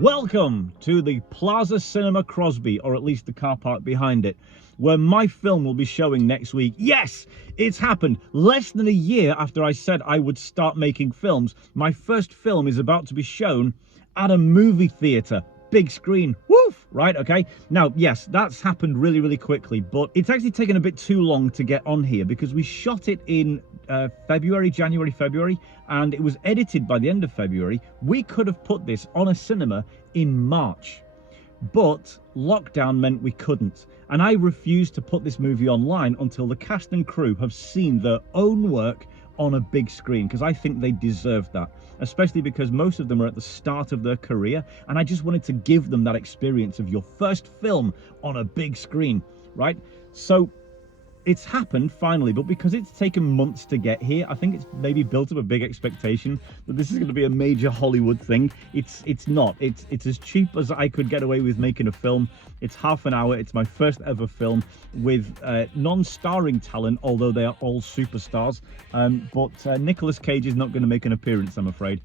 Welcome to the Plaza Cinema Crosby, or at least the car park behind it, where my film will be showing next week. Yes, it's happened. Less than a year after I said I would start making films, my first film is about to be shown at a movie theater. Big screen, woof, right? Okay. Now, yes, that's happened really quickly, but it's actually taken a bit too long to get on here because we shot it in January, February, and it was edited by the end of February. We could have put this on a cinema in March, but lockdown meant we couldn't. And I refused to put this movie online until the cast and crew have seen their own work on a big screen, because I think they deserve that, especially because most of them are at the start of their career, and I just wanted to give them that experience of your first film on a big screen, right? So it's happened finally, but because it's taken months to get here, I think it's maybe built up a big expectation that this is going to be a major Hollywood thing. It's not. It's as cheap as I could get away with making a film. It's half an hour. It's my first ever film with non-starring talent, although they are all superstars. But Nicolas Cage is not going to make an appearance, I'm afraid.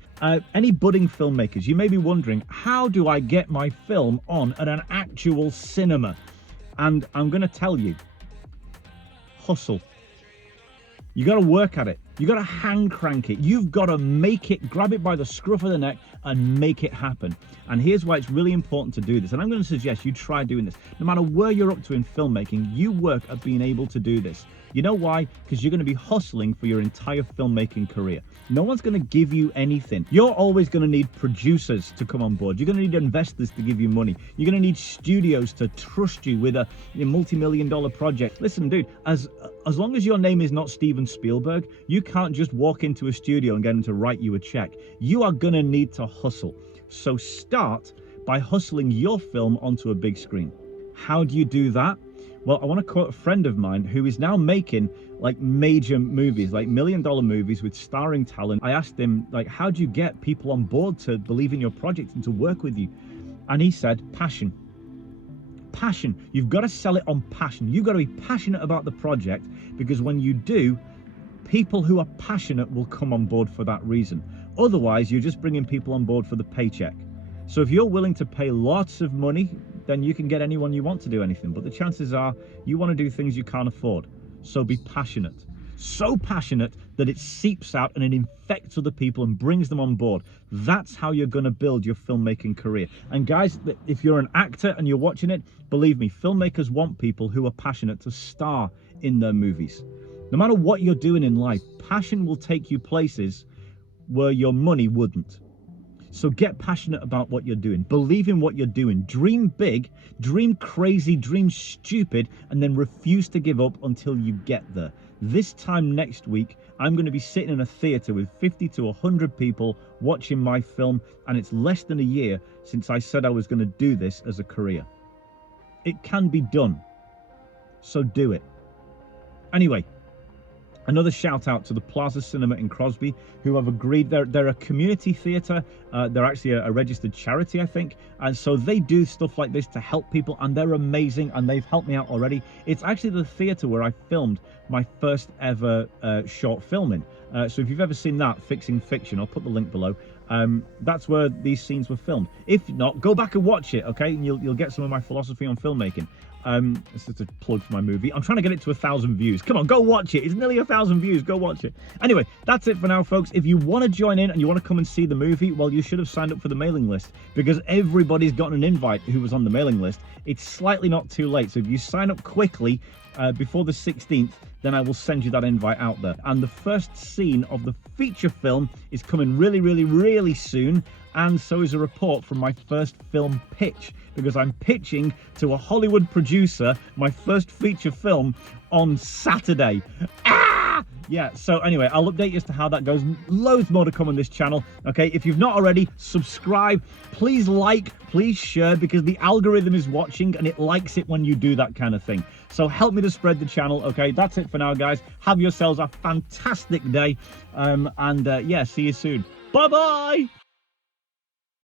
Any budding filmmakers, you may be wondering, how do I get my film on at an actual cinema? And I'm going to tell you. Hustle. You got to work at it. You got to hand crank it. You've got to make it, grab it by the scruff of the neck and make it happen. And here's why it's really important to do this. And I'm going to suggest you try doing this. No matter where you're up to in filmmaking, you work at being able to do this. You know why? Because you're going to be hustling for your entire filmmaking career. No one's going to give you anything. You're always going to need producers to come on board. You're going to need investors to give you money. You're going to need studios to trust you with a multi-million-dollar project. Listen, dude, as long as your name is not Steven Spielberg, you can't just walk into a studio and get them to write you a check. You are going to need to hustle. So start by hustling your film onto a big screen. How do you do that? Well, I want to quote a friend of mine who is now making like major movies, like million-dollar movies with starring talent. I asked him, like, how do you get people on board to believe in your project and to work with you? And he said, passion. Passion. You've got to sell it on passion. You've got to be passionate about the project, because when you do, people who are passionate will come on board for that reason. Otherwise, you're just bringing people on board for the paycheck. So if you're willing to pay lots of money, then you can get anyone you want to do anything. But the chances are you want to do things you can't afford. So be passionate. So passionate that it seeps out and it infects other people and brings them on board. That's how you're going to build your filmmaking career. And guys, if you're an actor and you're watching it, believe me, filmmakers want people who are passionate to star in their movies. No matter what you're doing in life, passion will take you places where your money wouldn't. So get passionate about what you're doing. Believe in what you're doing. Dream big, dream crazy, dream stupid, and then refuse to give up until you get there. This time next week, I'm going to be sitting in a theater with 50 to 100 people watching my film, and it's less than a year since I said I was going to do this as a career. It can be done. So do it. Anyway, another shout out to the Plaza Cinema in Crosby, who have agreed. They're a community theatre. They're actually a registered charity, I think. And so they do stuff like this to help people, and they're amazing, and they've helped me out already. It's actually the theatre where I filmed my first ever short film in. So if you've ever seen that, Fixing Fiction, I'll put the link below. That's where these scenes were filmed. If not, go back and watch it, okay? And you'll get some of my philosophy on filmmaking. It's just a plug for my movie. I'm trying to get it to 1,000 views. Come on, go watch it. It's nearly 1,000 views. Go watch it. Anyway, that's it for now, folks. If you want to join in and you want to come and see the movie, well, you should have signed up for the mailing list, because everybody's gotten an invite who was on the mailing list. It's slightly not too late. So if you sign up quickly before the 16th, then I will send you that invite out there. And the first scene of the feature film is coming really soon. And so is a report from my first film pitch, because I'm pitching to a Hollywood producer my first feature film on Saturday. Yeah, so anyway, I'll update you as to how that goes. Loads more to come on this channel. Okay, if you've not already, subscribe. Please like, please share, because the algorithm is watching and it likes it when you do that kind of thing. So help me to spread the channel. Okay, that's it for now, guys. Have yourselves a fantastic day. Yeah, see you soon. Bye-bye.